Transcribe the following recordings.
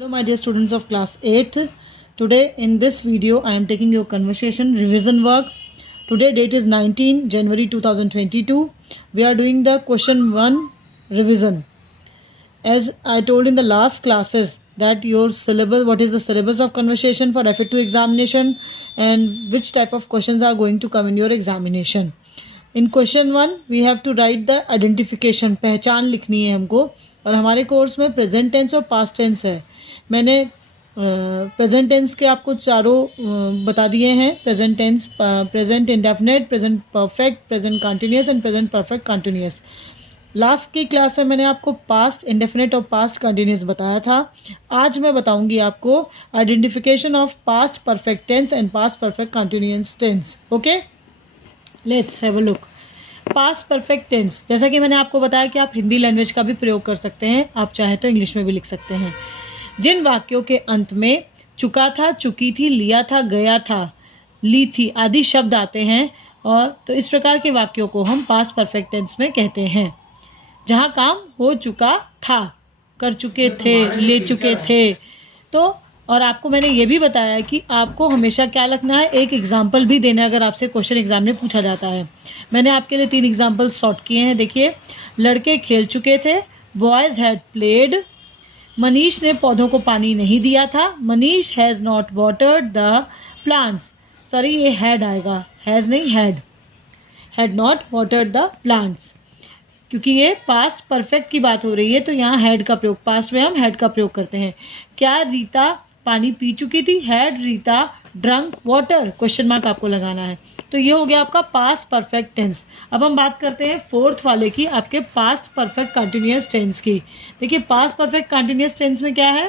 Hello my dear students of class 8th. Today in this video I am taking your conversation revision work. Today date is 19 January 2022. We are doing the question 1 revision. As I told in the last classes that your syllabus, what is the syllabus of conversation for FA2 examination and which type of questions are going to come in your examination. In question 1 we have to write the identification, पहचान लिखनी है हमको और हमारे course में present tense और past tense है. मैंने प्रेजेंट टेंस के आपको चारों बता दिए हैं. Present tense, present indefinite, present perfect, present continuous and present perfect continuous. Last की क्लास में मैंने आपको पास्ट इंडेफिनिट और पास्ट कंटिन्यूअस बताया था. आज मैं बताऊंगी आपको identification of past perfect tense and past perfect continuous tense. Okay, let's have a look. Past perfect tense, जैसा कि मैंने आपको बताया कि आप हिंदी लैंग्वेज का भी प्रयोग कर सकते हैं, आप चाहे तो इंग्लिश में भी लिख सकते हैं. जिन वाक्यों के अंत में चुका था, चुकी थी, लिया था, गया था, ली थी आदि शब्द आते हैं और तो इस प्रकार के वाक्यों को हम पास्ट परफेक्ट टेंस में कहते हैं. जहाँ काम हो चुका था, कर चुके थे, ले चुके थे. तो और आपको मैंने ये भी बताया कि आपको हमेशा क्या लिखना है, एक एग्जाम्पल भी देना है अगर आपसे क्वेश्चन एग्जाम में पूछा जाता है. मैंने आपके लिए 3 एग्जाम्पल सॉर्ट किए हैं. देखिए, लड़के खेल चुके थे, बॉयज़ हैड प्लेड. मनीष ने पौधों को पानी नहीं दिया था. Manish has not watered the plants. Sorry, ये हैड आएगा, हैज़ नहीं, had not watered the plants, क्योंकि ये पास्ट परफेक्ट की बात हो रही है तो यहाँ हैड का प्रयोग, पास्ट में हम हैड का प्रयोग करते हैं. क्या रीता पानी पी चुकी थी? Had Rita drunk water? Question mark आपको लगाना है. तो ये हो गया आपका पास्ट परफेक्ट टेंस. अब हम बात करते हैं 4th वाले की, आपके पास्ट परफेक्ट कंटिन्यूअस टेंस की. देखिए, पास्ट परफेक्ट कंटिन्यूअस टेंस में क्या है,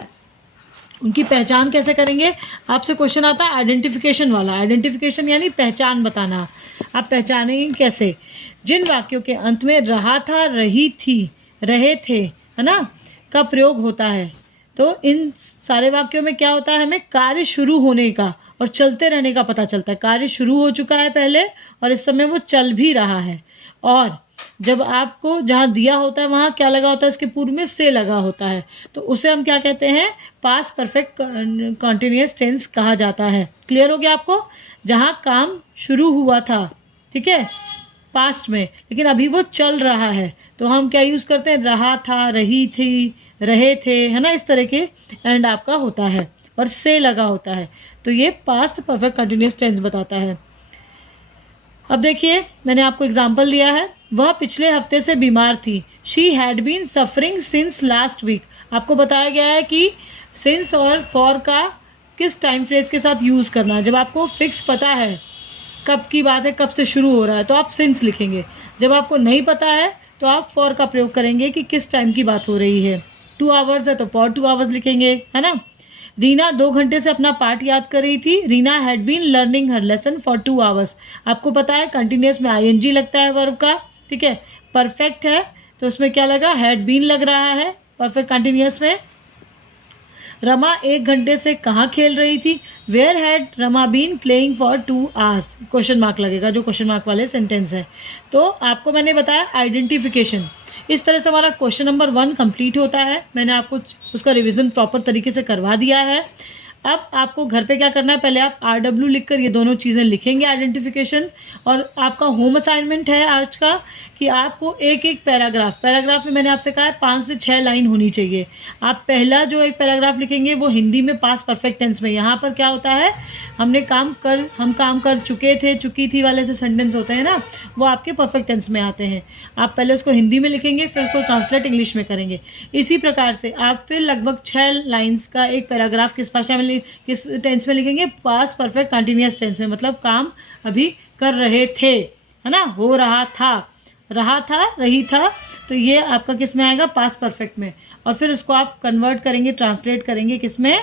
उनकी पहचान कैसे करेंगे. आपसे क्वेश्चन आता है आइडेंटिफिकेशन वाला. आइडेंटिफिकेशन यानी पहचान बताना. आप पहचानेंगे कैसे? जिन वाक्यों के अंत में रहा था, रही थी, रहे थे, है ना, का प्रयोग होता है, तो इन सारे वाक्यों में क्या होता है, हमें कार्य शुरू होने का और चलते रहने का पता चलता है. कार्य शुरू हो चुका है पहले और इस समय वो चल भी रहा है. और जब आपको जहाँ दिया होता है वहाँ क्या लगा होता है, इसके पूर्व में से लगा होता है, तो उसे हम क्या कहते हैं, पास्ट परफेक्ट कंटिन्यूअस टेंस कहा जाता है. क्लियर हो गया आपको? जहाँ काम शुरू हुआ था, ठीक है, पास्ट में, लेकिन अभी वो चल रहा है, तो हम क्या यूज़ करते हैं, रहा था, रही थी, रहे थे, है ना, इस तरह के एंड आपका होता है और से लगा होता है. तो ये पास्ट परफेक्ट कंटिन्यूअस टेंस बताता है. अब देखिए, मैंने आपको एग्जांपल दिया है. वह पिछले हफ्ते से बीमार थी. She had been suffering since last week. आपको बताया गया है कि सिंस और फॉर का किस टाइम फ्रेज के साथ यूज़ करना है. जब आपको फिक्स पता है कब की बात है, कब से शुरू हो रहा है, तो आप सिंस लिखेंगे. जब आपको नहीं पता है तो आप फॉर का प्रयोग करेंगे कि किस टाइम की बात हो रही है. 2 आवर्स है तो फॉर 2 आवर्स लिखेंगे, है ना. रीना 2 घंटे से अपना पाठ याद कर रही थी. Reena had been learning her lesson for 2 hours. आपको पता है कंटिन्यूअस में आईएनजी लगता है वर्ब का, ठीक है. परफेक्ट है तो उसमें क्या लग रहा है, हैड बीन लग रहा है परफेक्ट कंटिन्यूअस में. रमा 1 घंटे से कहाँ खेल रही थी? Where had Rama been playing for 2 hours. Question mark लगेगा, जो क्वेश्चन मार्क वाले सेंटेंस है. तो आपको मैंने बताया आइडेंटिफिकेशन. इस तरह से हमारा क्वेश्चन नंबर 1 कंप्लीट होता है. मैंने आपको उसका रिवीजन प्रॉपर तरीके से करवा दिया है. अब आपको घर पे क्या करना है, पहले आप RW लिखकर ये दोनों चीज़ें लिखेंगे, आइडेंटिफिकेशन. और आपका होम असाइनमेंट है आज का कि आपको एक एक पैराग्राफ में मैंने आपसे कहा है 5 से 6 लाइन होनी चाहिए. आप पहला जो एक पैराग्राफ लिखेंगे वो हिंदी में पास्ट परफेक्ट टेंस में. यहाँ पर क्या होता है, हम काम कर चुके थे, चुकी थी वाले जो सेंटेंस होते हैं ना, वो आपके परफेक्ट टेंस में आते हैं. आप पहले उसको हिंदी में लिखेंगे, फिर उसको ट्रांसलेट इंग्लिश में करेंगे. इसी प्रकार से आप फिर लगभग 6 लाइन्स का एक पैराग्राफ किस भाषा में, किस टेंस में लिखेंगे, पास्ट परफेक्ट कंटिन्यूअस टेंस में. मतलब काम अभी कर रहे थे, है ना, हो रहा था, रहा था, रही था, तो ये आपका किस में आएगा, पास्ट परफेक्ट में. और फिर उसको आप कन्वर्ट करेंगे, ट्रांसलेट करेंगे किस में,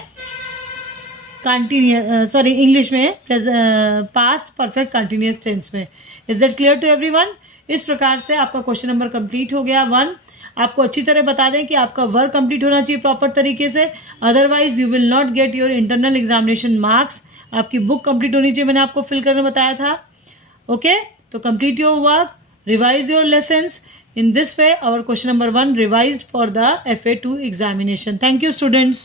इंग्लिश में, पास्ट परफेक्ट कंटिन्यूअस टेंस में. Is that clear to everyone? इस प्रकार से आपका क्वेश्चन नंबर कंप्लीट हो गया 1. आपको अच्छी तरह बता दें कि आपका वर्क कंप्लीट होना चाहिए प्रॉपर तरीके से, otherwise you will not get your internal examination marks. आपकी बुक कंप्लीट होनी चाहिए, मैंने आपको फिल करने बताया था. ओके, तो complete your work, revise your lessons. In this way, our question number 1 revised for the FA2 examination. Thank you, students.